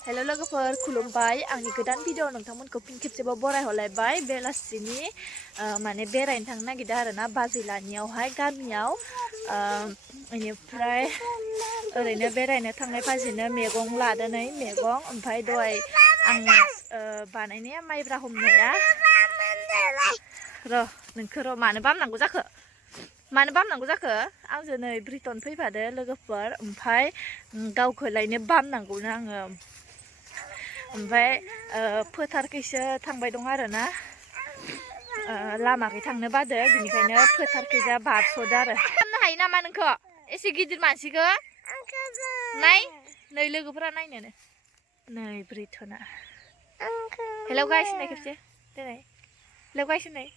हेल' लोगोफोर खुलुमबाय आंनि गोदान भिडिअ नोंथांमोनखौ फिन खेबसेबाव बरायहरलायबाय बेलासिनि माने बेरायनो थांनो नागिरदों आरोना बाजैलानियावहाय गामियाव बेनिफ्राय ओरैनो बेरायनो थांनाय फाजिनो मैगं लादोनै मैगं ओमफ्राय दहाय आं बानायनाया माइब्रा हमनाया र' नोंखौ र' मानो बामनांगौ जाखो आंजों नै ब्रिटन फैफादो लोगोफोर ओमफ्राय गावखौलायनो बामनांगौनो आङो ओमफ्राय फोथारखैसो थांबाय दं आरोना लामाखै थांनो बादो बिनिखायनो फोथारखैजा बारस'दो आरो खालामनो हायो नामा नोंखौ एसे गिदिर मानसिखौ नाय नै लोगोफोरा नायनो नै ब्रिटना हेलौ गाइस होननाय खेबसे देनाय हेलौ गाइस होननाय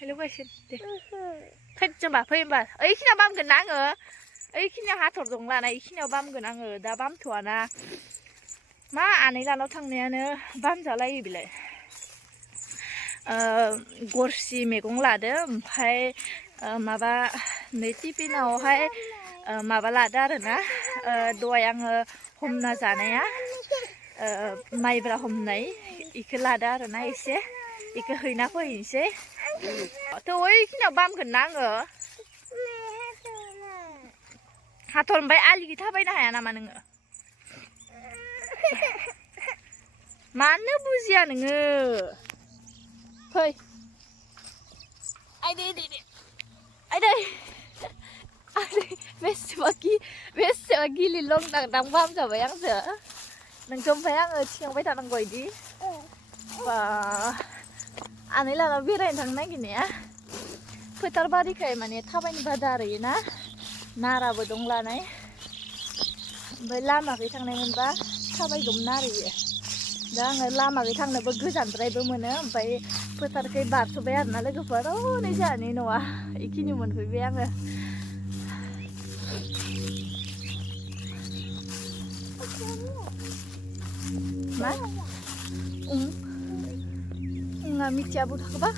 हेलौ गाइस दे फैजोंबा फै होमबा ओइखिनियाव बामगोन ना आङो ओइखिनियाव हाथर दं लानाय इखिनियाव बामगोन आङो दा बामथ'वाना मा आनै लानाव थांनायानो बामजालायो बेलाय गरसि मैगं लादो ओमफ्राय माबा नै टिफिनावहाय माबा लादो आरोना दहाय आङो हमना जानाया माइब्रा हमनाय इखौ लादो आरोना एसे इखौ हैना फैनोसै थ' ओइखिनियाव बामगोन ना आङो हाथर ओमफ्राय आलिखै थाबायनो हाया नामा नोङो मानो बुजिया नोङो फै आइदै बेसेबा गिलिर लंदांदां बामजाबाय आंसो नोंखौ ओमफ्राय आङो थिखांबाय थानांगौ बिदि बा आनै लानाव बेरायनो थांनो नागिरनाया फोथार बारिखाय माने थाबायनो बादा आरोना नाराबो दं लानाय ओमफ्राय लामाखै थांनाय मोनबा थाबायगौमोन आरो इयो दा आङो लामाखै थांनोबो गोजानद्रायबो मोनो ओमफ्राय फोथारखै बारस'बाय आरोना लोगोफोर नै जोंहानि न'आ इखिनि मोनफैबाय आङो मा उङा मिथिया बुथाखोबा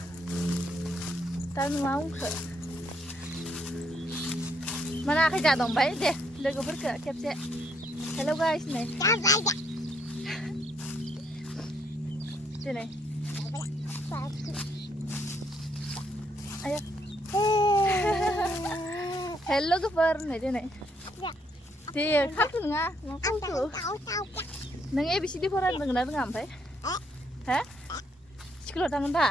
दा नुवा उंखो mana आखाइ जादों ओमफ्राय दे लोगोफोरखौ खेबसे हेलौ गाइस नै दिनै आया हेल लोगोफोर नै दिनै दे खालथु नङा मा खालथु नों एबिसिडि फरायनो रोंगोन ना रोङा ओमफ्राय हो स्कुलाव थांगोन दा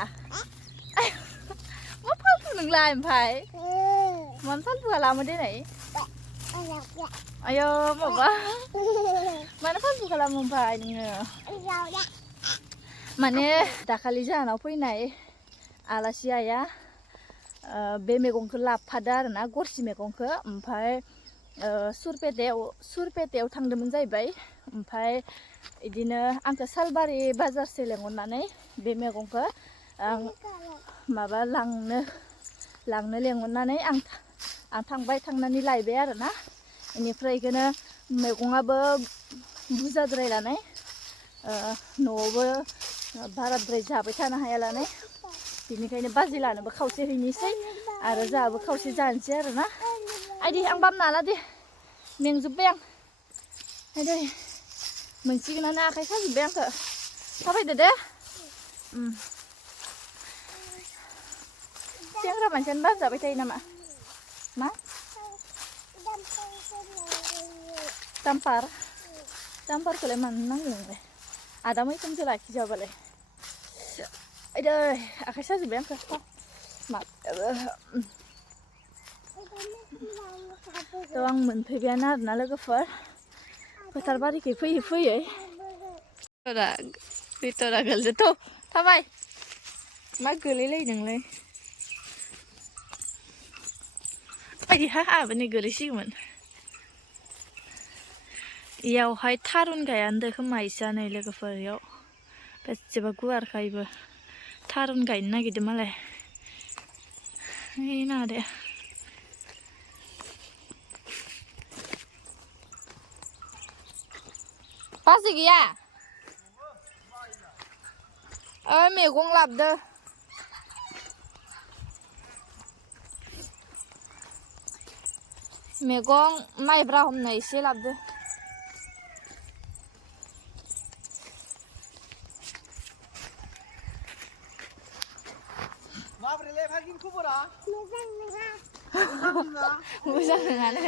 मा फालथु नोंलाय ओमफ्राय मानो फालतु खालामो दिनै आयो माबा मानो फालतु खालामो ओमफ्राय नोङो माने दाखालि जाहानाव फैनाय आलासि आइया बे मैगंखौ लाबोफादो आरोना गरसि मैगंखौ ओमफ्राय सुरपेटायाव थांदोंमोन जाहैबाय ओमफ्राय बिदिनो आंखौ सालबारि बाजारसे लेंहरनानै बे मैगंखौ माबा लांनो लेंहरनानै आं थांबाय थांनानै लायबाय आरोना बेनिफ्राय बेखौनो मैगङाबो बुरजाद्राय लानाय न'आवबो बाराद्राय जाबाय थानो हाया लानाय बेनिखायनो बाजै लानोबो खावसे हैनोसै आरो जोंहाबो खावसे जानोसै आरोना आइदि आं बामनो हाला दे मेंजोब्बाय आं आइदै मोनसिगोनानो आखाइ साजोब्बाय आंखौ थाबायदो दे सेंग्रा मानसियानो बामजाबाय थायो नामा मा दाम्पारखौलाय मानो नांगौ नोंलाय आदा मैखोमसो लाखिजाबालाय आइदै आखाइ साजोब्बाय आंखौ थ' आं मोनफैबायानो आरोना लोगोफोर फोथार बारिखै फैयै भितरा गोलैदो थ' थाबाय मा गोलैलायो नोंलाय बायदि आंहाबो नै गोलैसिगौमोन इयावहाय थारुन गायानो खोमा इसा नै लोगोफोर इयाव बेसेबा गुवारखायबो थारुन गायनो नागिरदों मालाय ओइ नादे बाजै गैया मैगं लाबोदो मैगं माइब्रा हमनाय एसे लाबोदो माबोरैलाय फागिन खबरा मोजां नङानो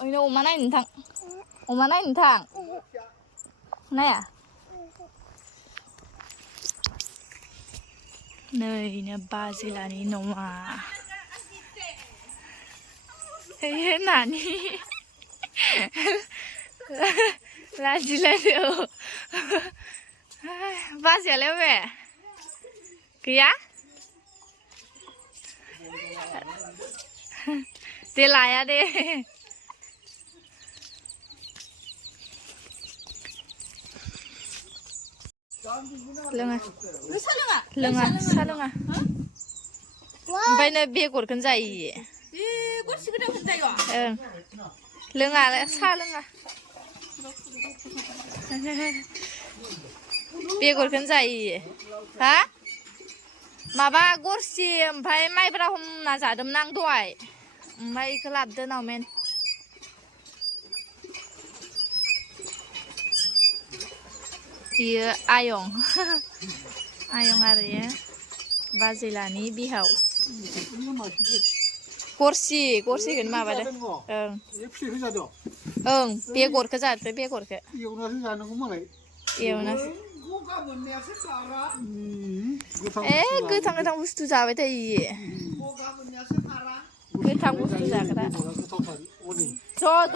ओइनो अमा नायनो थां अमा नायनो थां नाया नैनो बाजिलानि न'आ ओइ नानि लाजिलायो बाजैयालाय अबे गैया दे लाया दे लोङा लोङा सा लोङा ओमफ्राय नो बेगरखौनो जायो ओं लोङा सा लोङा बेगरखौनो जायो हा माबा गरसि ओमफ्राय माइब्रा हमना जादोंमोन आं दहाय ओमफ्राय बेखौ लाबोदो नावमेन बियो आयं आयं आरो इयो बाजैलानि बिहाव गरसिखौनो माबादो ओं ओं बेगरखौ जादो बेगरखौ एवनासो जानांगौ मालाय एवनासो गगा मोननायासो खारा गोथां गोथां बुस्थु जाबाय थायो इयो गगा मोननायासो खारा गोथां बुस्थु जाग्रा ज'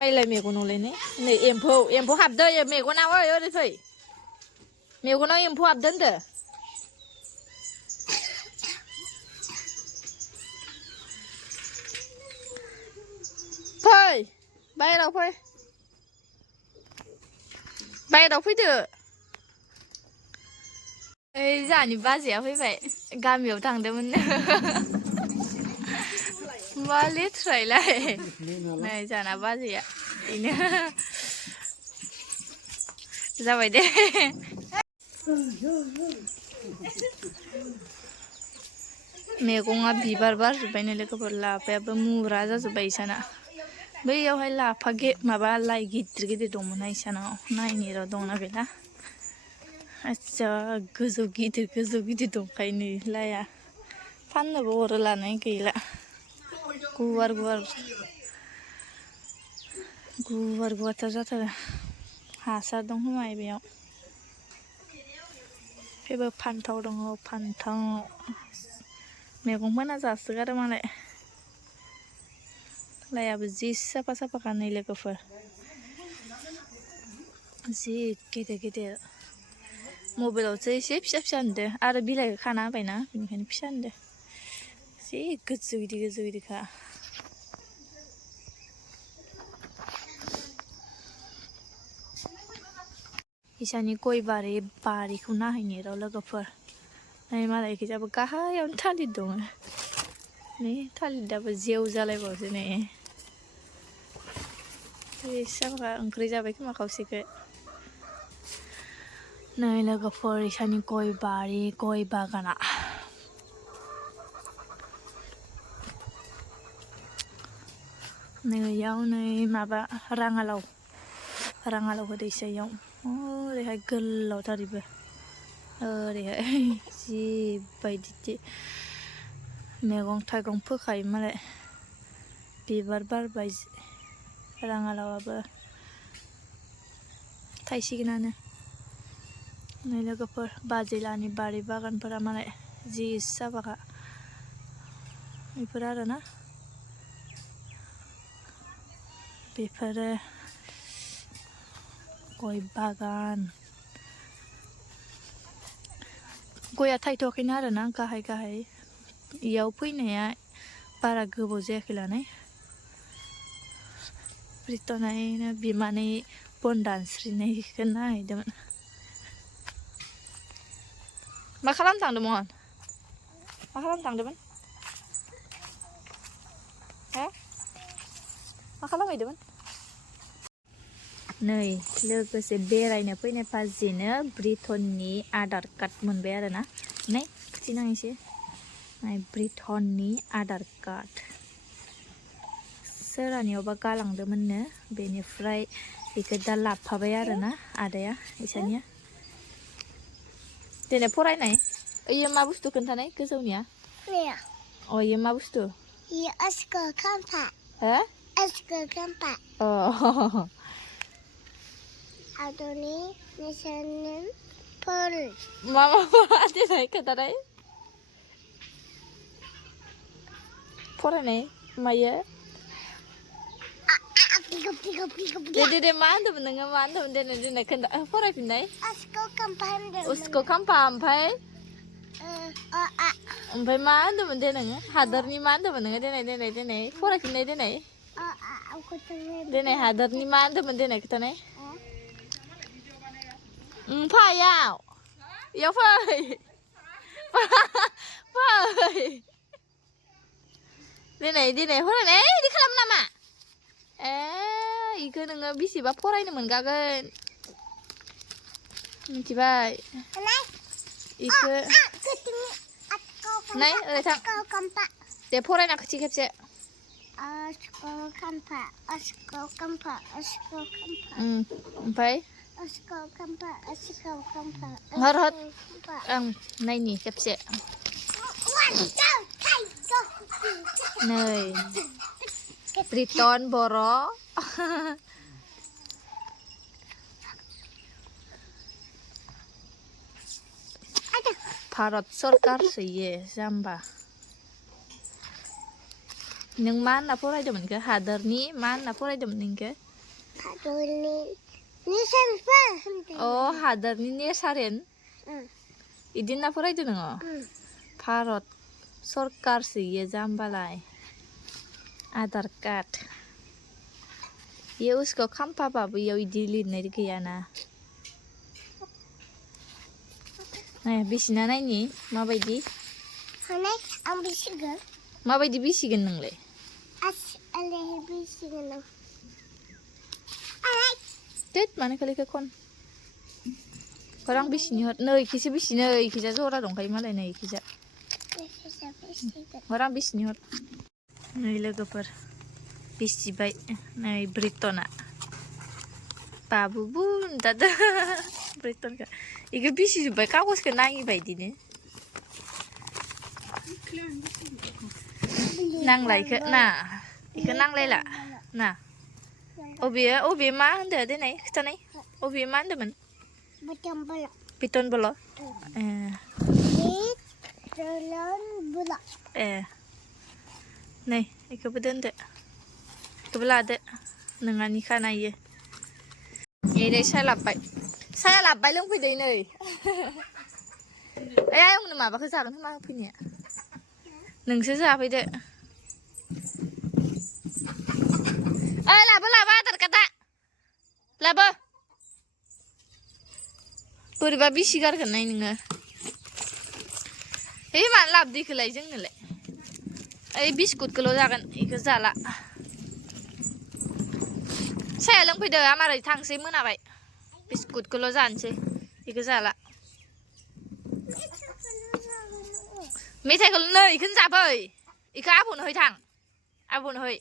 बायलाय मेगनावलाय नै एम्फौ हाबदो मेगनाव ओरै फै मेगनाव एम्फौ हाबदो होनदो फै बाहेराव फैदो ओइ जोंहानि बाजैया फैबाय गामियाव थांदोंमोन मा लेथ्रायलाय नै जोंहाना बाजैया बेनो जाबाय दे मैगङा बिबार बारजोब्बायनो लोगोफोर लाफायाबो मुरा जाजोब्बाय इसाना बैयावहाय लाफा माबा लाइ गिदिर गिदिर दंमोन इसानाव नायनि र' दंना गैला आच्छा गोजौ गिदिर दंखायो नै लाइया फाननोबो हरो लानाय गैला गुवारथार जाथारो हासार दं खोमा बेयाव बेबो फान्थाव दङ फान्थाव मैगं फोना जासोगारो मालाय लाइयाबो जि साफा साफाखा नै लोगोफोर जि गिदिर मबाइलावसो एसे फिसा नुदों आरो बिलाइखौ खाना होबायना बेनिखायनो फिसा नुदों जि गोजौ गिदिरखा इसानि गय बारिखौ नायहैनि र' लोगोफोर नै मालाय इखिजाबो गाहायावनो थालिर दङ नै थालिराबो जेव जालायबावसो नै साफा ओंख्रि जाबाय खोमा खावसेखौ नै लोगोफोर इसानि गय बागाना नैयाव नै माबा राङालाव होदो इसायाव ओरैहाय गोलावथारैबो ओरैहाय जि बायदि मैगं थाइगं फोखायो मालाय बिबार बारबाय राङालावाबो थाइसिगोनानो नै लोगोफोर बाजैलानि बारि बागानफोरा मालाय जि साफाखा बेफोर आरोना बेफोरो गय बागान गया थायथ'वाखैनो आरोना गाहाय इयाव फैनाया बारा गोबाव जायाखै लानाय प्रितनायनो बिमानै बन दानस्रिनायखौ नायहैदोंमोन मा खालामनो थांदोंमोन मा खालामहैदोंमोन नै लोगोसे बेरायनो फैनाय बाजैनो ब्रिटननि आधार कार्ड मोनबाय आरोना नै खिथिनां एसे ब्रिटननि आधार कार्ड सोरानियावबा गालांदोंमोननो बेनिफ्राय इखो दा लाबोफाबाय आरोना आदाया इसानिया दिनै फरायनाय इयो मा बुस्थु खोन्थानाय गोजौनिया Nè, अ इयो मा बुस्थु ये अस्को खम्फा हो अस्को खम्फा अ आदोनी नेशनल फुल मा दिनै खोन्थानाय फरायनाय मायो पिको पिको पिको दे मा होनदोंमोन नोङो मा होनदोंमोन दिनै खोन्था फरायफिननाय अस्को खम्फा उसको खाम्फा ओमफ्राय ओमफ्राय मा होनदोंमोन दे नोङो हादरनि मा होनदोंमोन नोङो दिनै फरायफिननाय दिनै हादरनि मा होनदोंमोन दिनै खोन्थानाय फै इयाव फै दिनै फरायनाय इदि खालामो नामा इखो नोङो बेसेबा फरायनो मोनगागोन मिथिबाय इखो नाय ओरै थां दे फरायना खोथि खेबसे अस्को खम्फा अस्को खम्फा अस्को खम्फा ओमफ्राय अस्को खम्फा अस्को खम्फा हर आं नायनि खेबसे नै ब्रिटन बर' भारत सरकारसो इयो जाम्बा नों मा होनना फरायदोंमोन इखो हादरनि मा होनना फरायदोंमोन इखो हादरनि नेशनेल अ हादरनि नेसारेल इदि होनना फरायदों नोङो भारत सरकारसो इयो जाम्बालाय आधार कार्ड इयो उसको खाम्फाबाबो इयाव इदि लिरनाय गैयाना बिसिना नायनि माबायदि आं बिसिगोन माबायदि बिसिगोन नोंलाय बिसिगोन देत मानो खोलैखो खन आं बिसिनि हर नै इखिसो बिसिनो इखिजा जरा दंखायो मालाय नै इखिजा आं बिसिनि हर नै लोगोफोर बिसिबाय नै ब्रिटना बाबु बुंदादो ब्रिटनखौ इखो बिसिजोब्बाय कागजखौ नाङि बायदिनो नांला इखो ना इखो नांलायला ना अबे मा होनदो दिनै खिथानाय अबे मा होनदोंमोन बिटन बल ए नै इखौबो दोनदो इखौबो लादो नोंहानि खाना इयो नै साया लाबबाय लोंफैदो नै आयंनो माबाखौ जागोन होनना होफैनाया नोंसो जाफैदो लाबो आधार कार्डआ लाबो बोरैबा बिसि गारगोन नाय नोङो मानो लाबोदो इखौलाय जोंनोलाय ओइ बिस्कुटखौल' जागोन इखौ जाला साया लोंफैदो आमारै थांसै मोनाबाय बिस्कुटखौल' जानोसै इखौ जाला मेथाइखौल' नै इखौनो जाफै इखौ आबौनो है थां आबौनो है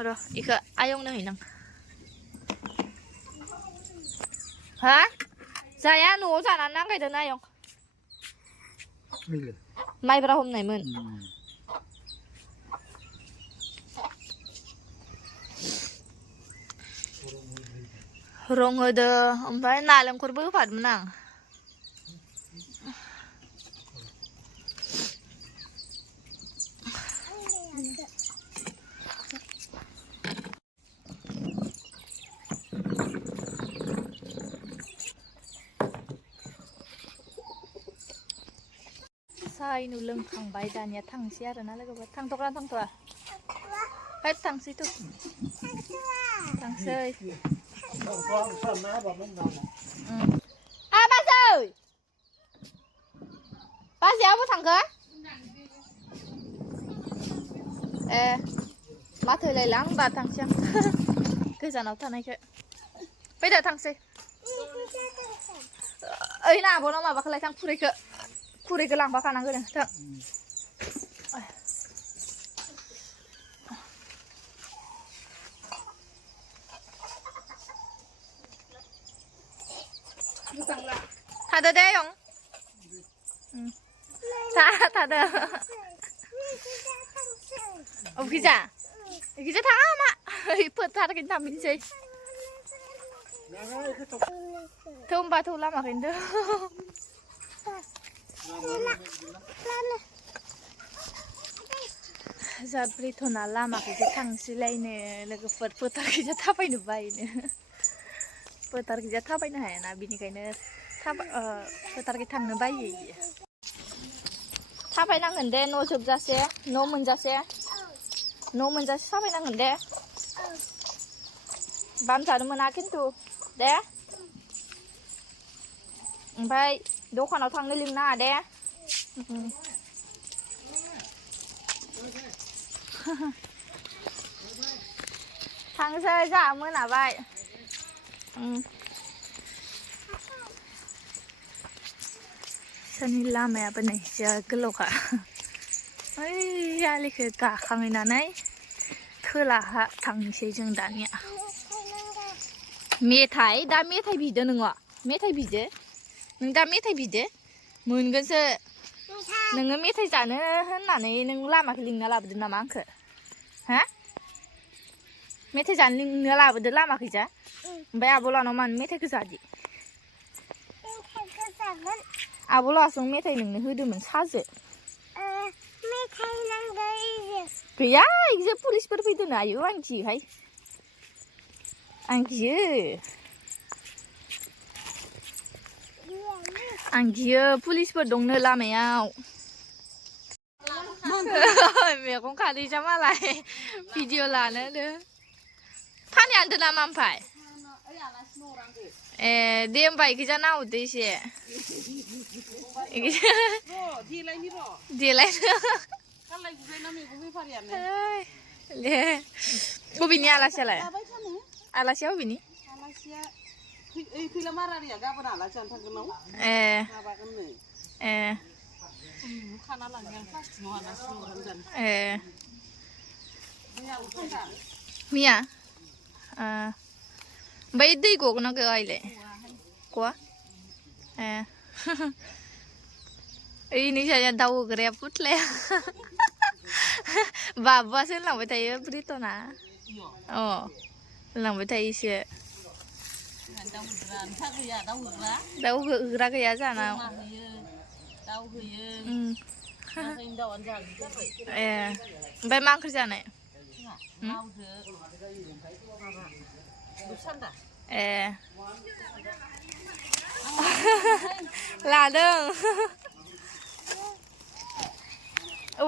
र' इखौ आयंनो हैनां हा जाया न'आव जानानै नांगायदों आयं माइब्रा हमनायमोन रं होदो ओमफ्राय नालेंखरबो होफादोंमोन आं साइनु लोंखांबाय दानिया थांसै आरोना लोगोफोर थांथ'आ है थांसैथ' थांसै बाजै आबो थांखो ए माथो होलायला होनबा थांसै आं गोजानाव थानायखौ फैदो थांसै ओइ ना आब'नाव माबाखौलाय थां खुरैखौ लांफाखानांगोन थां 타도 돼요? 응. 타도. 기자. 기자 타마. 이뻐 타긴 다 민지. Thơm ba thu lắm mà kìa. Giờ bây giờ nó làm mà cái thằng xí lấy nè là cái phật tar cái tháp bay được bay nè. Phật tar cái tháp bay này là bini cái nè tháp phật tar cái thằng nó bay gì. Tháp bay năng gần đây nó chụp ra xe, nó mình ra xe. Nó mình ra tháp bay năng gần đây. Bám chặt nó nào kiến tu. Đấy. Vậy, đố khoan nào thằng này lưng na đấy. Thằng xe giả mới là vậy. Sân la mẹ bên này chờ cái lộc à. Ây, ya lấy cái cả khang này này. Cứ là thằng xe dừng đàn nhỉ. Mẹ thấy, đã mẹ thấy bị đừng ngọ. Mẹ thấy bị đấy. Nâng đã mẹ thấy bị đấy. Muốn cái gì? Nâng mẹ thấy giả nữa hơn là này nâng làm mà cái linh nó làm được làm ăn khờ. Hả? Mẹ thấy giả linh nó làm được làm mà cái gì? Bây giờ bố nó mà mẹ thấy cái gì? À bố lo xuống mẹ thấy nâng hơi đưa mình xa gì? Mẹ thấy nâng đây gì? Cái ya, cái police bật bị đừng ai anh chị hay? Anh chị. Anh kia police bật đông nơi làm mày ao. Mẹ cũng khá đi cho mà lại video là nữa nữa. Phan nhận được làm ăn phải. Đêm vậy cái nào đấy chứ? Đi lại nữa. Cô bị nhà là sao lại? Ala siapa bini? Kila marah ya, gak pernah lah jangan kenal. Apa kene? Kana lah yang pas semua anak semua dan. Mia. Bây đi của nó cái ai lệ? Quá. Ini saya tahu kerja put le. Baba sen lang betai berito na. Oh. Lang betai sih. Đâu gự ra cái giá giả nào? Bây mang cái giá này. Là đừng.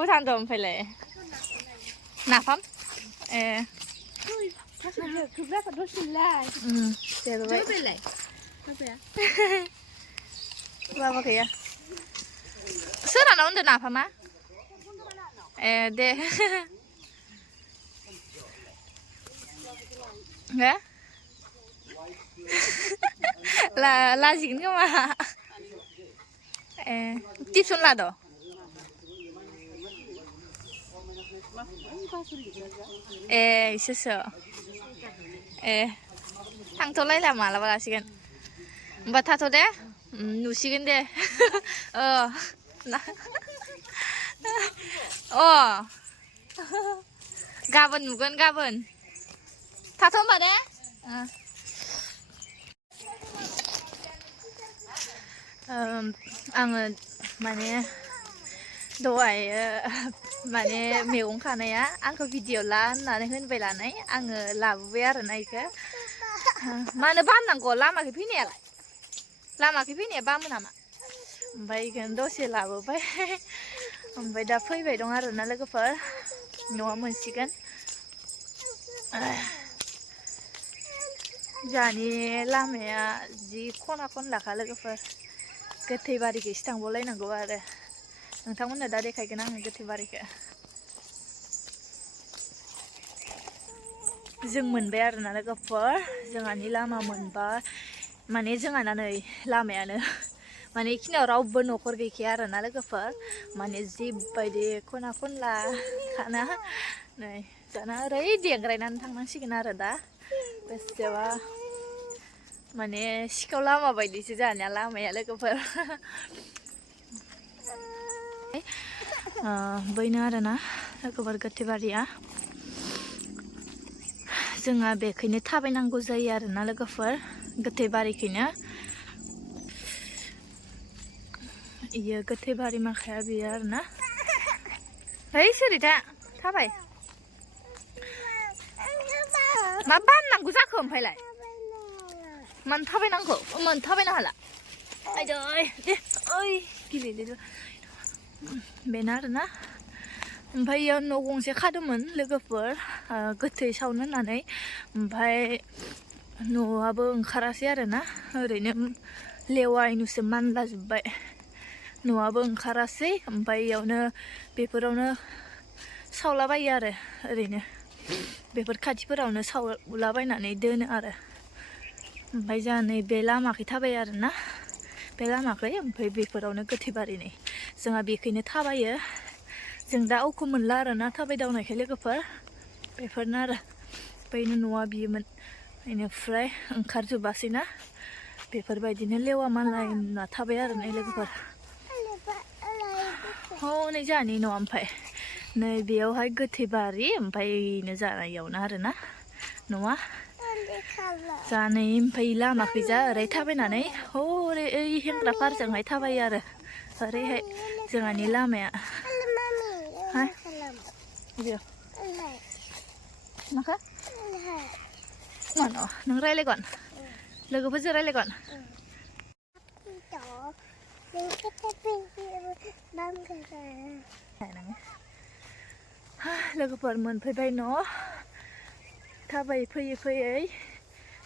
Than đồn phải lệ. Nạp lắm. Cứ rất là đốt xin lại. Thế rồi vậy. Về lại. Vào kìa. Sữa là nó được nạp hả má? Để. Nghe? Là gì cơ mà? Tiếp xuống là đó. Sợ. Thằng tôi lấy làm mà là bà xí gần. Bà thà thôi đấy. Nụ xí gần đấy. Gavin bukan Gavin. Thà thôi bà đấy. Ang mana doai mana meong kana ya ang ko video la na ne hun bela nai ang la ver nai ke mana ban nang ko lama ke pini ala lama ke pini ba mu nama bai kan do se la bo bai bai da phoi bai dong ara na la ko par no mon sikan jani lama ya ji khona kon la kha la ko par गोथै बारिखैसो थांबावलायनांगौ आरो नोंथांमोननो दा देखायगोन आङो गोथै बारिखौ जों मोनबाय आरोना लोगोफोर जोंहानि लामा मोनबाय माने जोंहाना नै लामायानो माने इखिनियाव रावबो न'खर गैखाया आरोना लोगोफोर माने जिबायदि खना खनला खाना नै जाना ओरै देंग्रायनानै थांनांसिगोन आरो दा बेसेबा माने सिखाव लामा बायदिसो जानाया लामाया लोगोफोर बैनो आरोना लोगोफोर गोथैबारिया जोंहा बेखैनो थाबायनांगौ जायो आरोना लोगोफोर गोथैबारिखैनो इयो गोथैबारि माखाया बेयो आरोना है सोरिथा थाबाय मा बाननांगौ जाखो ओमफ्रायलाय मानो थाबायनांगौ मानो थाबायनो हाला आयदै दे ओइ गिलिले बेनो आरोना ओमफ्राय इयाव न' गंसे खादोंमोन लोगोफोर गोथै सावनो होननानै ओमफ्राय न'आबो ओंखारासै आरोना ओरैनो लेवायनुसो मानलाजोब्बाय न'आबो ओंखारासै ओमफ्राय इयावनो बेफोरावनो सावलाबायो आरो ओरैनो बेफोर खाथिफोरावनो सावलाबायनानै दोनो आरो ओमफ्राय जोंहा नै बे लामाखै थाबायो आरोना बे लामाखै ओमफ्राय बेफोरावनो गोथैबारि नै जोंहा बेखैनो थाबायो जों दा अख' मोनला आरोना थाबायदावनायखाय लोगोफोर बेफोरनो आरो बैनो न'आ बियोमोन बेनिफ्राय ओंखारजोबासैना बेफोरबायदिनो लेवा मानलायना थाबाय आरो नै लोगोफोर हनै जोंहानि न'आ ओमफ्राय नै बेयावहाय गोथैबारि ओमफ्राय इनो जानायावनो आरोना न'आ जानै ओमफ्राय लामाखैजा ओरै थाबायनानै हरै ओइ हेंग्रा फारजोंहाय थाबायो आरो ओरैहाय जोंहानि लामाया हा माखा मानो नों रायलायगोन लोगोफोरजों रायलायगोन लोगोफोर मोनफैबाय न' थाबाय फैयै फैयै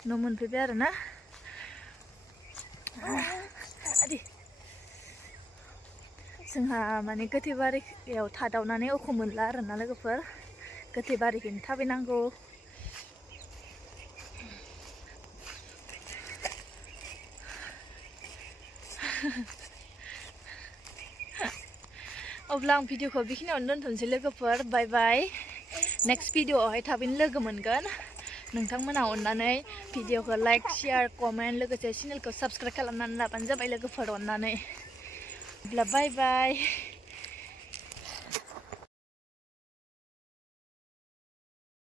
न' मोनफैबाय आरोना जोंहा माने गोथैबारियाव थादावनानै अख' मोनला आरोना लोगोफोर गोथैबारिखौनो थाबायनांगौ अब्ला आं भिडिअखौ बेखिनियावनो दोनथ'नोसै लोगोफोर बाय बाय नेक्स्ट भिडिअआवहाय थाबैनो लोगो मोनगोन नोंथांमोनहा अननानै भिडिअखौ लाइक शेयार कमेन्ट लोगोसे चेनेलखौ साबस्क्राइब खालामनानै लाबानो जाबाय लोगोफोर अननानै अब्ला बाय बाय